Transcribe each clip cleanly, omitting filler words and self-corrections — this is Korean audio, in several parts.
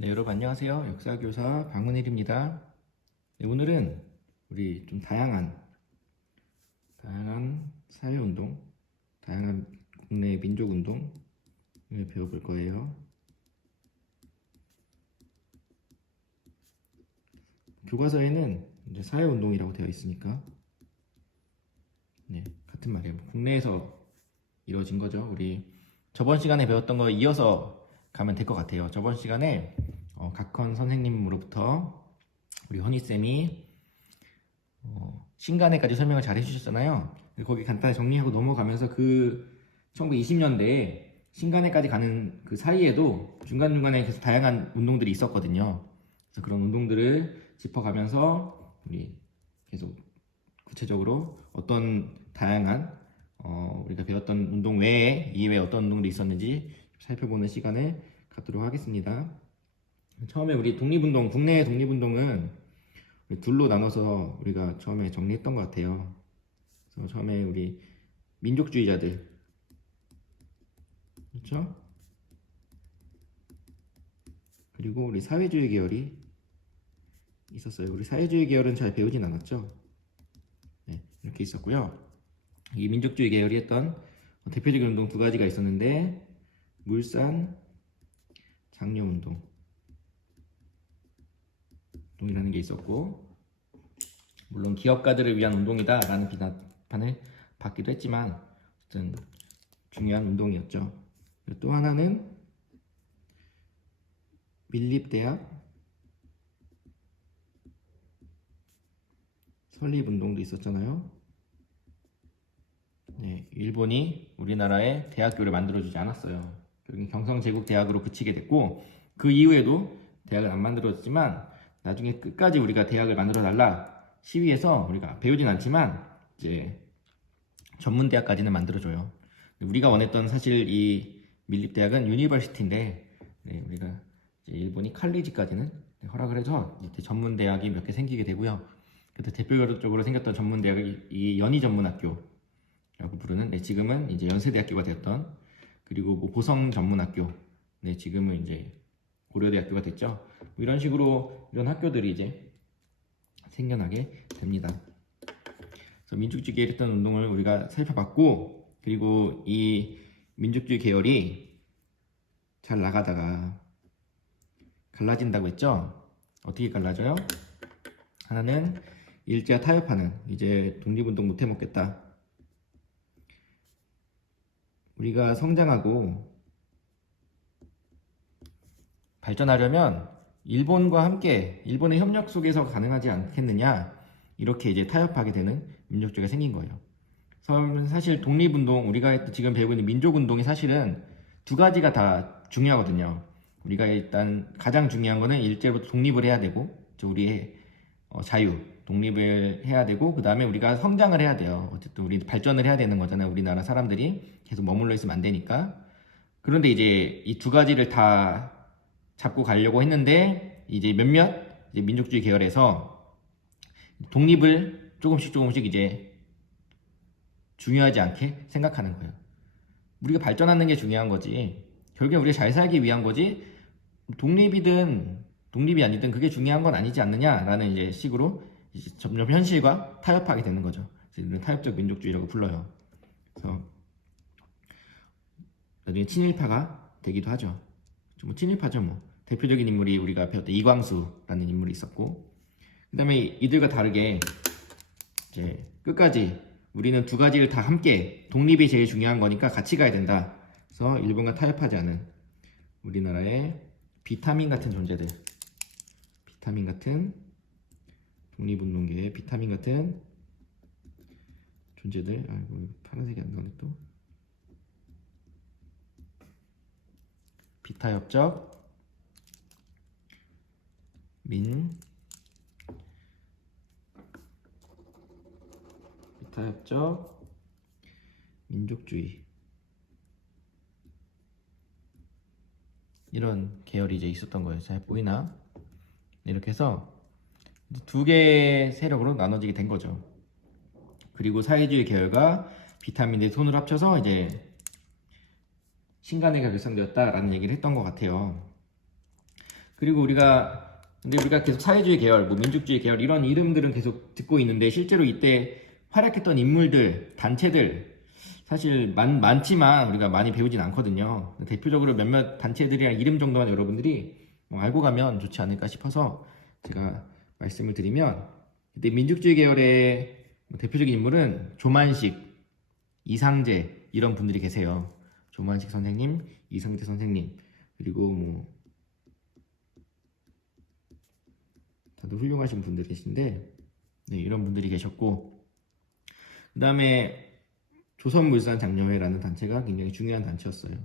네, 여러분 안녕하세요. 역사교사 방문일입니다. 네, 오늘은 우리 좀 다양한 사회운동, 다양한 국내 민족운동을 배워볼 거예요. 교과서에는 이제 사회운동이라고 되어 있으니까 네, 같은 말이에요. 국내에서 이루어진 거죠. 우리 저번 시간에 배웠던 거 이어서 가면 될 것 같아요. 저번 시간에 각헌 선생님으로부터 우리 허니쌤이 신간에까지 설명을 잘 해주셨잖아요. 거기 간단히 정리하고 넘어가면서 그 1920년대에 신간에까지 가는 그 사이에도 중간중간에 계속 다양한 운동들이 있었거든요. 그래서 그런 운동들을 짚어가면서 우리 계속 구체적으로 어떤 다양한 우리가 배웠던 운동 외에 이외에 어떤 운동들이 있었는지 살펴보는 시간을 갖도록 하겠습니다. 처음에 우리 독립운동, 국내 독립운동은 둘로 나눠서 우리가 처음에 정리했던 것 같아요. 그래서 처음에 우리 민족주의자들, 그렇죠? 그리고 우리 사회주의 계열이 있었어요. 우리 사회주의 계열은 잘 배우진 않았죠. 네, 이렇게 있었고요. 이 민족주의 계열이 했던 대표적인 운동 두 가지가 있었는데 물산 장려운동 운동이라는 게 있었고, 물론 기업가들을 위한 운동이다 라는 비난을 받기도 했지만 어쨌든 중요한 운동이었죠. 또 하나는 밀립대학 설립운동도 있었잖아요. 네, 일본이 우리나라에 대학교를 만들어주지 않았어요. 결국 경성제국대학으로 그치게 됐고, 그 이후에도 대학은 안 만들어졌지만 나중에 끝까지 우리가 대학을 만들어 달라 시위해서 우리가 배우진 않지만 이제 전문대학까지는 만들어줘요. 우리가 원했던 사실 이 밀립대학은 유니버시티인데, 네, 우리가 이제 일본이 칼리지까지는 허락을 해서 이제 전문대학이 몇 개 생기게 되고요. 그때 대표적으로 생겼던 전문대학이 이 연희전문학교라고 부르는, 네, 지금은 이제 연세대학교가 되었던, 그리고 뭐 보성전문학교, 네, 지금은 이제 고려대학교가 됐죠. 뭐 이런 식으로 이런 학교들이 이제 생겨나게 됩니다. 그래서 민족주의 계열했던 운동을 우리가 살펴봤고, 그리고 이 민족주의 계열이 잘 나가다가 갈라진다고 했죠. 어떻게 갈라져요? 하나는 일제와 타협하는, 이제 독립운동 못 해먹겠다. 우리가 성장하고 발전하려면 일본과 함께 일본의 협력 속에서 가능하지 않겠느냐, 이렇게 이제 타협하게 되는 민족주의가 생긴 거예요. 사실 독립운동, 우리가 지금 배우고 있는 민족운동이 사실은 두 가지가 다 중요하거든요. 우리가 일단 가장 중요한 거는 일제로부터 독립을 해야 되고, 우리의 자유, 독립을 해야 되고, 그 다음에 우리가 성장을 해야 돼요. 어쨌든 우리 발전을 해야 되는 거잖아요. 우리나라 사람들이 계속 머물러 있으면 안 되니까. 그런데 이제 이 두 가지를 다 잡고 가려고 했는데, 이제 몇몇 이제 민족주의 계열에서 독립을 조금씩 이제 중요하지 않게 생각하는 거예요. 우리가 발전하는 게 중요한 거지, 결국에 우리가 잘 살기 위한 거지, 독립이든 독립이 아니든 그게 중요한 건 아니지 않느냐라는 이제 식으로 이제 점점 현실과 타협하게 되는 거죠. 그래서 이런 타협적 민족주의라고 불러요. 그래서 나중에 친일파가 되기도 하죠. 뭐 친일파죠. 뭐 대표적인 인물이 우리가 배웠던 이광수라는 인물이 있었고, 그 다음에 이들과 다르게 이제 끝까지 우리는 두 가지를 다 함께, 독립이 제일 중요한 거니까 같이 가야 된다. 그래서 일본과 타협하지 않은 우리나라의 비타민 같은 존재들, 비타민 같은 독립운동계의 비타민 같은 존재들, 아이고 파란색이 안 나오네 또. 비타협적 비타협적 민족주의, 이런 계열이 이제 있었던 거예요. 잘 보이나? 이렇게 해서 두 개의 세력으로 나눠지게 된 거죠. 그리고 사회주의 계열과 비타민의 손을 합쳐서 이제 신간회가 결성되었다라는 얘기를 했던 것 같아요. 그리고 근데 우리가 계속 사회주의 계열, 뭐 민족주의 계열 이런 이름들은 계속 듣고 있는데 실제로 이때 활약했던 인물들, 단체들 사실 많지만 우리가 많이 배우진 않거든요. 대표적으로 몇몇 단체들이랑 이름 정도만 여러분들이 알고 가면 좋지 않을까 싶어서 제가 말씀을 드리면, 그때 민족주의 계열의 대표적인 인물은 조만식, 이상재 이런 분들이 계세요. 조만식 선생님, 이상재 선생님, 그리고 뭐 다들 훌륭하신 분들이신데, 네, 이런 분들이 계셨고, 그 다음에 조선물산 장려회라는 단체가 굉장히 중요한 단체였어요.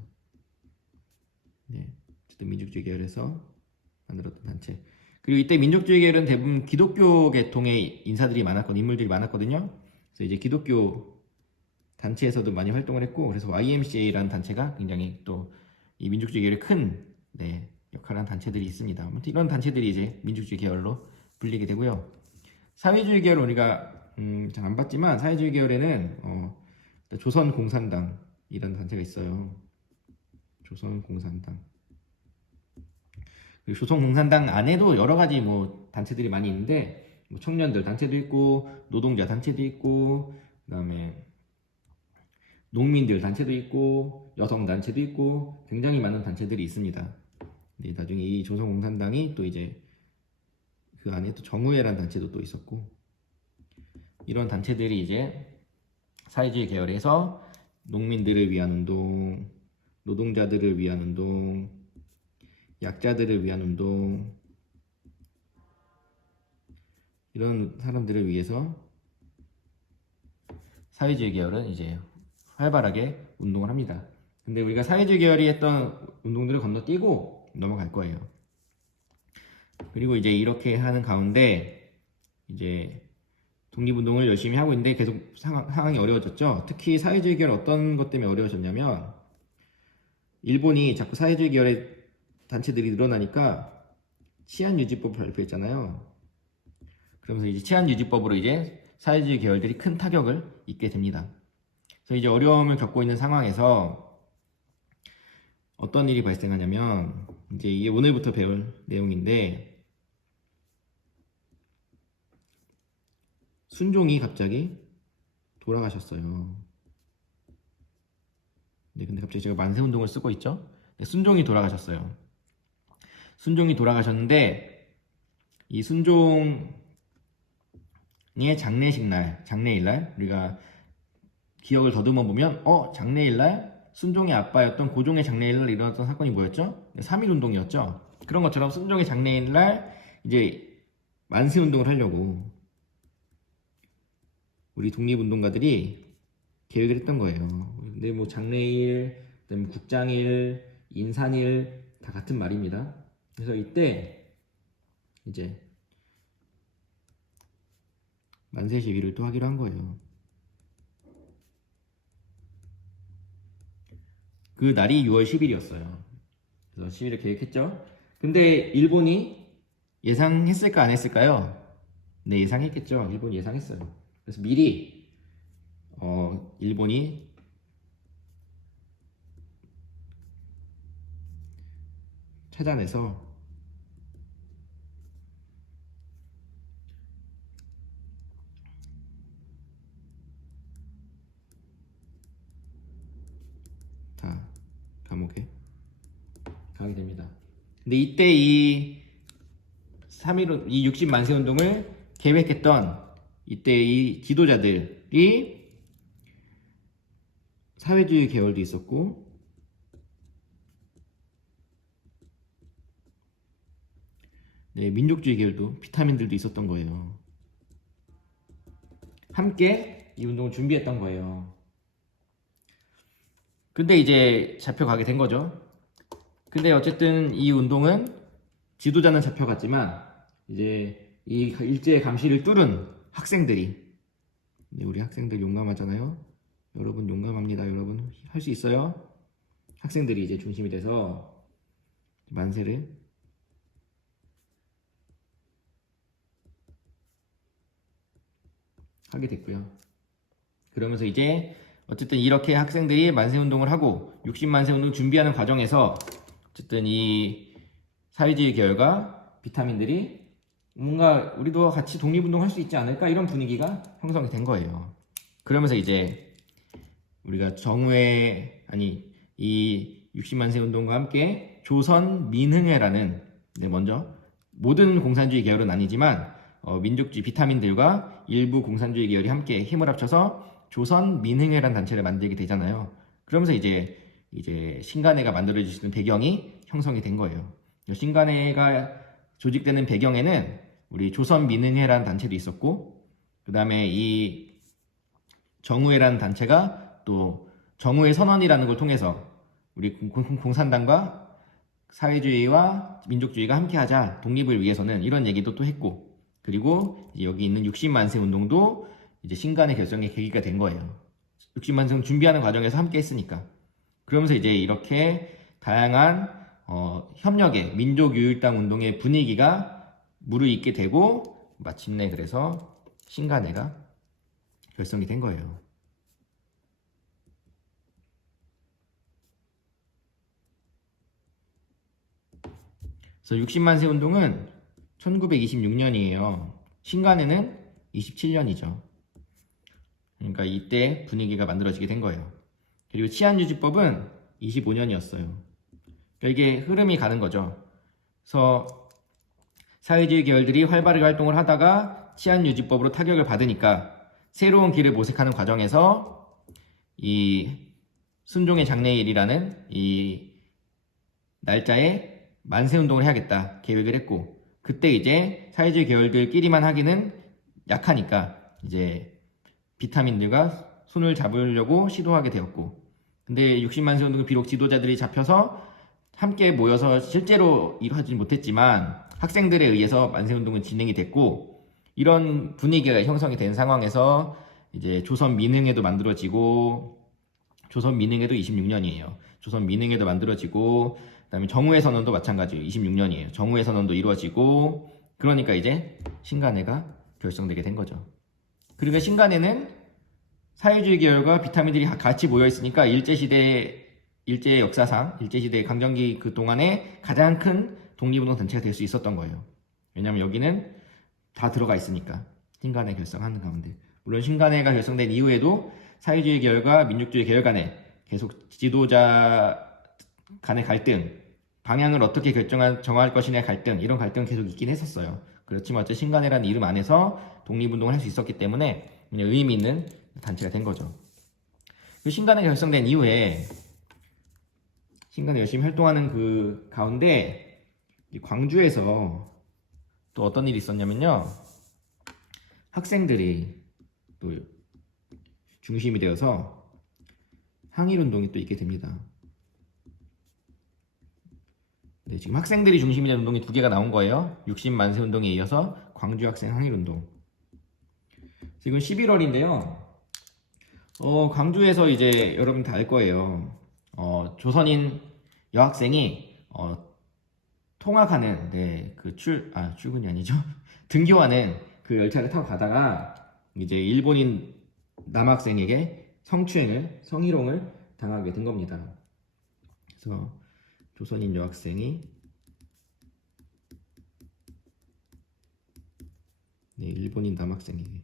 네, 어쨌든 민족주의 계열에서 만들었던 단체. 그리고 이때 민족주의 계열은 대부분 기독교 계통의 인사들이 많았거든요. 인물들이 많았거든요. 그래서 이제 기독교 단체에서도 많이 활동을 했고, 그래서 YMCA라는 단체가 굉장히 또 이 민족주의 계열의 큰 역할을 한 단체들이 있습니다. 아무튼 이런 단체들이 이제 민족주의 계열로 불리게 되고요. 사회주의 계열 우리가 잘 안 봤지만, 사회주의 계열에는 조선공산당 이런 단체가 있어요. 조선공산당. 그리고 조선공산당 안에도 여러 가지 뭐 단체들이 많이 있는데, 뭐 청년들 단체도 있고, 노동자 단체도 있고, 그다음에 농민들 단체도 있고, 여성 단체도 있고, 굉장히 많은 단체들이 있습니다. 네, 나중에 이 조선공산당이 또 이제 그 안에 또 정우회라는 단체도 또 있었고, 이런 단체들이 이제 사회주의 계열에서 농민들을 위한 운동, 노동자들을 위한 운동, 약자들을 위한 운동, 이런 사람들을 위해서 사회주의 계열은 이제 활발하게 운동을 합니다. 근데 우리가 사회주의 계열이 했던 운동들을 건너뛰고 넘어갈 거예요. 그리고 이제 이렇게 하는 가운데 이제 독립운동을 열심히 하고 있는데 계속 상황이 어려워졌죠. 특히 사회주의 계열 어떤 것 때문에 어려워졌냐면, 일본이 자꾸 사회주의 계열의 단체들이 늘어나니까 치안유지법을 발표했잖아요. 그러면서 이제 치안유지법으로 이제 사회주의 계열들이 큰 타격을 입게 됩니다. 그래서 이제 어려움을 겪고 있는 상황에서 어떤 일이 발생하냐면, 이제 이게 오늘부터 배울 내용인데, 순종이 갑자기 돌아가셨어요. 네, 근데 갑자기 제가 만세운동을 쓰고 있죠? 네, 순종이 돌아가셨어요. 순종이 돌아가셨는데, 이 순종의 장례일날, 우리가 기억을 더듬어 보면, 장례일날 순종의 아빠였던 고종의 장례일날 일어났던 사건이 뭐였죠? 3.1운동이었죠. 그런 것처럼 순종의 장례일날 이제 만세운동을 하려고 우리 독립운동가들이 계획을 했던 거예요. 근데 뭐 장례일, 그다음에 국장일, 인산일 다 같은 말입니다. 그래서 이때 이제 만세 시위를 또 하기로 한 거예요. 그 날이 6월 10일이었어요. 그래서 시위를 계획했죠. 근데 일본이 예상했을까 안 했을까요? 네, 예상했겠죠. 일본이 예상했어요. 그래서 미리 일본이 찾아내서 다 감옥에 가게 됩니다. 근데 이때 이 60만세 운동을 계획했던 이때 이 지도자들이 사회주의 계열도 있었고, 네, 민족주의 계열도, 비타민들도 있었던 거예요. 함께 이 운동을 준비했던 거예요. 근데 이제 잡혀가게 된 거죠. 근데 어쨌든 이 운동은 지도자는 잡혀갔지만 이제 이 일제의 감시를 뚫은 학생들이, 네, 우리 학생들 용감하잖아요. 여러분 용감합니다. 여러분 할 수 있어요. 학생들이 이제 중심이 돼서 만세를 하게 됐고요. 그러면서 이제 어쨌든 이렇게 학생들이 만세 운동을 하고 60만세 운동 준비하는 과정에서 어쨌든 이 사회주의 계열과 비타민들이 뭔가 우리도 같이 독립운동할 수 있지 않을까 이런 분위기가 형성이 된 거예요. 그러면서 이제 우리가 이 60만세 운동과 함께 조선 민흥회라는 먼저 모든 공산주의 계열은 아니지만 민족주의 비타민들과 일부 공산주의 계열이 함께 힘을 합쳐서 조선 민흥회라는 단체를 만들게 되잖아요. 그러면서 이제 신간회가 만들어지는 배경이 형성이 된 거예요. 신간회가 조직되는 배경에는 우리 조선 민흥회라는 단체도 있었고, 그 다음에 이 정우회라는 단체가 또 정우회 선언이라는 걸 통해서 우리 공산당과 사회주의와 민족주의가 함께하자, 독립을 위해서는 이런 얘기도 또 했고, 그리고 이제 여기 있는 60만세 운동도 이제 신간의 결성의 계기가 된 거예요. 60만세 준비하는 과정에서 함께 했으니까. 그러면서 이제 이렇게 다양한 협력의 민족유일당 운동의 분위기가 무르익게 되고 마침내 그래서 신간회가 결성이 된 거예요. 그래서 60만세 운동은 1926년이에요. 신간회는 27년이죠. 그러니까 이때 분위기가 만들어지게 된 거예요. 그리고 치안유지법은 25년이었어요. 그러니까 이게 흐름이 가는 거죠. 그래서 사회주의 계열들이 활발하게 활동을 하다가 치안유지법으로 타격을 받으니까 새로운 길을 모색하는 과정에서 이 순종의 장래일이라는 이 날짜에 만세운동을 해야겠다 계획을 했고, 그때 이제 사회주의 계열들끼리만 하기는 약하니까 이제 비타민들과 손을 잡으려고 시도하게 되었고, 근데 60만세 운동은 비록 지도자들이 잡혀서 함께 모여서 실제로 이루어지지 못했지만 학생들에 의해서 만세운동은 진행이 됐고, 이런 분위기가 형성이 된 상황에서 이제 조선 민흥회도 만들어지고, 조선 민흥회도 26년이에요. 조선 민흥회도 만들어지고, 그다음에 정우회 선언도 마찬가지예요. 26년이에요. 정우회 선언도 이루어지고, 그러니까 이제 신간회가 결성되게 된 거죠. 그러니까 신간회는 사회주의 계열과 비타민들이 같이 모여 있으니까 일제 역사상, 일제시대 강점기 그 동안에 가장 큰 독립운동 단체가 될 수 있었던 거예요. 왜냐면 여기는 다 들어가 있으니까, 신간회 결성하는 가운데. 물론 신간회가 결성된 이후에도 사회주의 계열과 민족주의 계열 간에 계속 지도자 간의 갈등, 방향을 어떻게 정할 것이냐의 갈등, 이런 갈등은 계속 있긴 했었어요. 그렇지만 어쨌든 신간회라는 이름 안에서 독립운동을 할 수 있었기 때문에 그냥 의미 있는 단체가 된 거죠. 그 신간회 결성된 이후에 신간회 열심히 활동하는 그 가운데 광주에서 또 어떤 일이 있었냐면요, 학생들이 또 중심이 되어서 항일운동이 또 있게 됩니다. 네, 지금 학생들이 중심이 된 운동이 두 개가 나온 거예요. 60만세 운동에 이어서 광주 학생 항일운동. 지금 11월인데요. 광주에서 이제 여러분 다 알 거예요. 조선인 여학생이 통학하는 출근이 아니죠. 등교하는 그 열차를 타고 가다가 이제 일본인 남학생에게 성희롱을 당하게 된 겁니다. 그래서 조선인 여학생이 일본인 남학생에게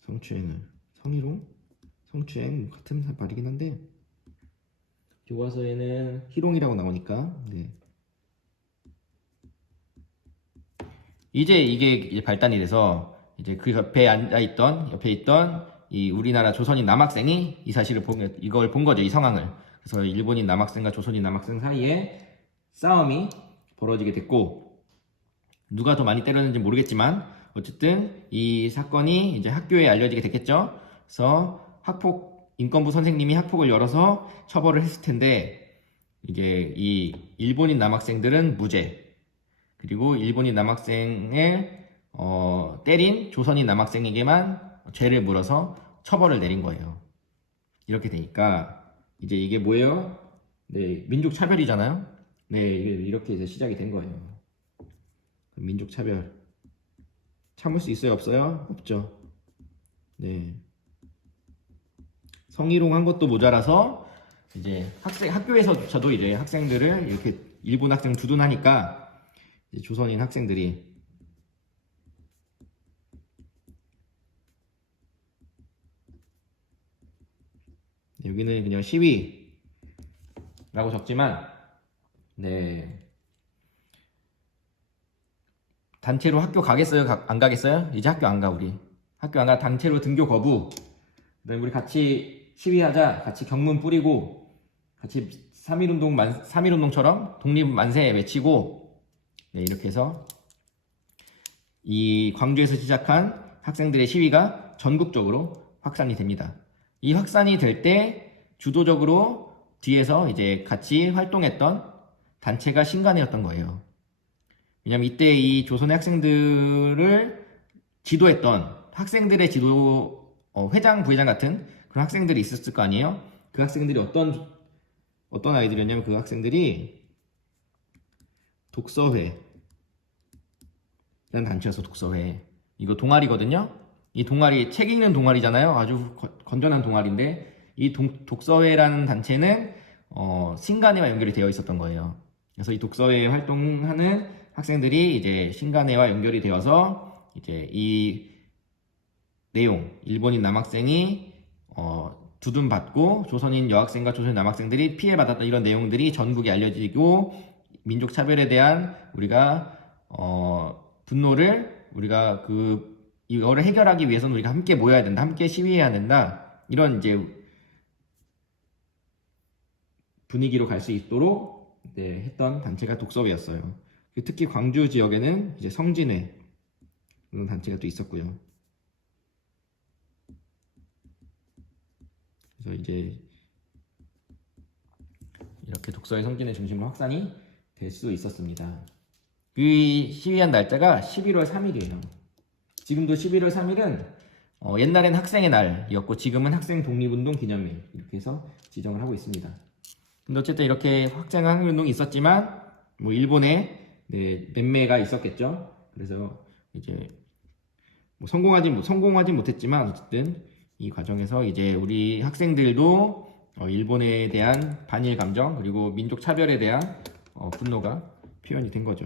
성추행 같은 말이긴 한데 교과서에는 희롱이라고 나오니까 이제 이게 발단이 돼서 이제 그 옆에 있던 이 우리나라 조선인 남학생이 이 사실을 이걸 본 거죠, 이 상황을. 그래서 일본인 남학생과 조선인 남학생 사이에 싸움이 벌어지게 됐고, 누가 더 많이 때렸는지 모르겠지만 어쨌든 이 사건이 이제 학교에 알려지게 됐겠죠. 그래서 인권부 선생님이 학폭을 열어서 처벌을 했을 텐데, 이제 이 일본인 남학생들은 무죄, 그리고 일본인 남학생을 때린 조선인 남학생에게만 죄를 물어서 처벌을 내린 거예요. 이렇게 되니까 이제 이게 뭐예요? 민족 차별이잖아요. 이렇게 이제 시작이 된 거예요. 민족 차별 참을 수 있어요, 없어요? 없죠. 성희롱 한 것도 모자라서 이제 학교에서조차도 이제 학생들을 이렇게 일본 학생 두둔하니까 이제 조선인 학생들이 여기는 그냥 시위라고 적지만 네 단체로 학교 가겠어요? 안 가겠어요? 이제 학교 안 가 우리 학교 안 가 단체로 등교 거부. 그다음에 우리 같이 시위하자. 같이 경문 뿌리고 같이 3.1운동처럼 독립 만세 외치고 네, 이렇게 해서 이 광주에서 시작한 학생들의 시위가 전국적으로 확산이 됩니다. 이 확산이 될 때 주도적으로 뒤에서 이제 같이 활동했던 단체가 신간회였던 거예요. 왜냐면 이때 이 조선의 학생들을 지도했던 학생들의 지도 회장, 부회장 같은 그런 학생들이 있었을 거 아니에요? 그 학생들이 어떤 아이들이었냐면 그 학생들이 독서회라는 단체였어. 독서회. 이거 동아리거든요. 이 동아리 책 읽는 동아리잖아요. 아주 건전한 동아리인데 이 독서회라는 단체는 신간회와 연결이 되어 있었던 거예요. 그래서 이 독서회 활동하는 학생들이 이제 신간회와 연결이 되어서 이제 이 내용, 일본인 남학생이 두둔받고 조선인 여학생과 조선인 남학생들이 피해받았던 이런 내용들이 전국에 알려지고 민족 차별에 대한 우리가 분노를 우리가 이거를 해결하기 위해서는 우리가 함께 모여야 된다, 함께 시위해야 된다 이런 이제 분위기로 갈 수 있도록 네, 했던 단체가 독서회였어요. 특히 광주 지역에는 이제 성진회 이런 단체가 또 있었고요. 그래서 이제 이렇게 독서회 성진회 중심으로 확산이 될 수 있었습니다. 이 시위한 날짜가 11월 3일이에요. 지금도 11월 3일은 옛날엔 학생의 날이었고 지금은 학생 독립운동 기념일 이렇게 해서 지정을 하고 있습니다. 근데 어쨌든 이렇게 학생 항일운동이 있었지만 뭐 일본에 네, 매매가 있었겠죠. 그래서 이제 뭐 성공하지 못했지만 어쨌든 이 과정에서 이제 우리 학생들도 일본에 대한 반일 감정 그리고 민족 차별에 대한 분노가 표현이 된 거죠.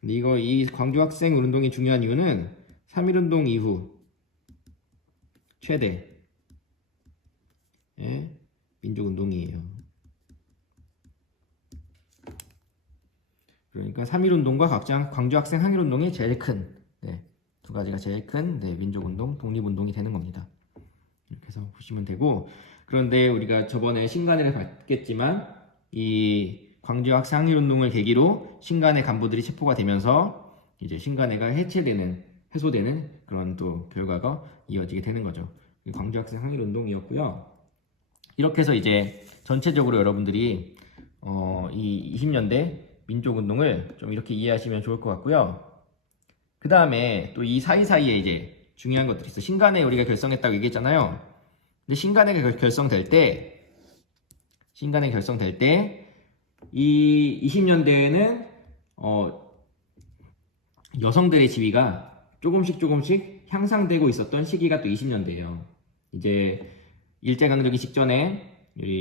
근데 이 광주 학생 운동이 중요한 이유는 3.1운동 이후 최대의 민족운동이에요. 그러니까 3.1운동과 광주 학생 항일운동이 제일 큰, 두 가지가 제일 큰 민족운동, 독립운동이 되는 겁니다. 이렇게 해서 보시면 되고, 그런데 우리가 저번에 신간회를 봤겠지만 이 광주 학생 항일운동을 계기로 신간회 간부들이 체포가 되면서 이제 신간회가 해소되는 그런 또 결과가 이어지게 되는 거죠. 광주 학생 항일운동이었고요. 이렇게 해서 이제 전체적으로 여러분들이 이 20년대 민족운동을 좀 이렇게 이해하시면 좋을 것 같고요. 그 다음에 또 이 사이사이에 이제 중요한 것들이 있어요. 신간회 우리가 결성했다고 얘기했잖아요. 근데 신간회가 결성될 때 이 20년대에는 여성들의 지위가 조금씩 향상되고 있었던 시기가 또 20년대예요. 이제 일제강점기 직전에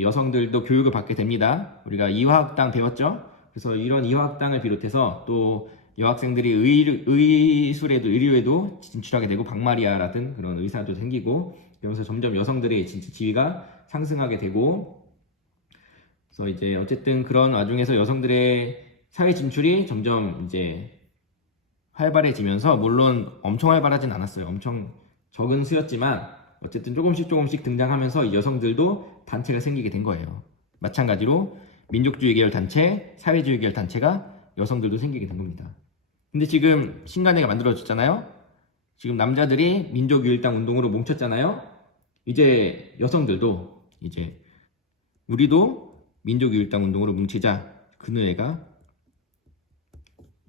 여성들도 교육을 받게 됩니다. 우리가 이화학당 배웠죠? 그래서 이런 이화학당을 비롯해서 또 여학생들이 의료에도 진출하게 되고 박마리아라든 그런 의사도 생기고 그러면서 점점 여성들의 진짜 지위가 상승하게 되고 그래서 이제 어쨌든 그런 와중에서 여성들의 사회 진출이 점점 이제 활발해지면서 물론 엄청 활발하진 않았어요. 엄청 적은 수였지만 어쨌든 조금씩 등장하면서 여성들도 단체가 생기게 된 거예요. 마찬가지로 민족주의 계열 단체, 사회주의 계열 단체가 여성들도 생기게 된 겁니다. 근데 지금 신간회가 만들어졌잖아요. 지금 남자들이 민족유일당 운동으로 뭉쳤잖아요. 이제 여성들도 이제 우리도 민족유일당 운동으로 뭉치자. 근의회가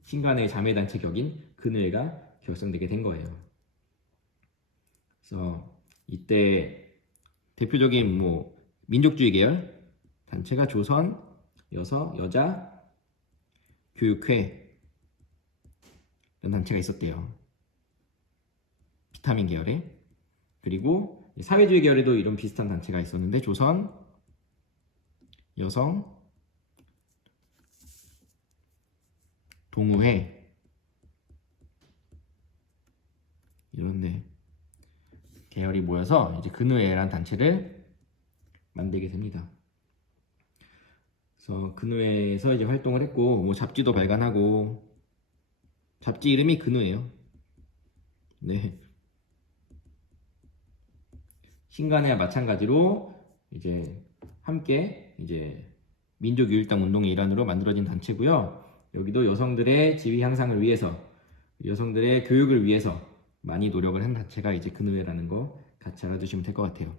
신간회의 자매단체 격인 근의회가 결성되게 된 거예요. 그래서 이때 대표적인 민족주의 계열 단체가 조선 여자 교육회 이런 단체가 있었대요. 비타민 계열에. 그리고 사회주의 계열에도 이런 비슷한 단체가 있었는데 조선 여성 동우회 이런데 계열이 모여서 이제 근우회라는 단체를 만들게 됩니다. 그래서 근우회에서 이제 활동을 했고 뭐 잡지도 발간하고 잡지 이름이 근우예요. 네. 신간회와 마찬가지로 이제 함께 이제 민족유일당 운동의 일환으로 만들어진 단체고요. 여기도 여성들의 지위 향상을 위해서, 여성들의 교육을 위해서 많이 노력을 한 단체가 이제 근우회라는 거 같이 알아두시면 될 것 같아요.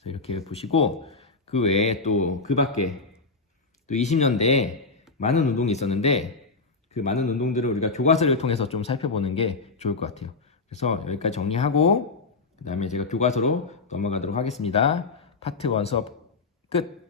그래서 이렇게 보시고 그 외에 또 그 밖에 또 20년대에 많은 운동이 있었는데 그 많은 운동들을 우리가 교과서를 통해서 좀 살펴보는 게 좋을 것 같아요. 그래서 여기까지 정리하고 그 다음에 제가 교과서로 넘어가도록 하겠습니다. 파트 1 수업 끝!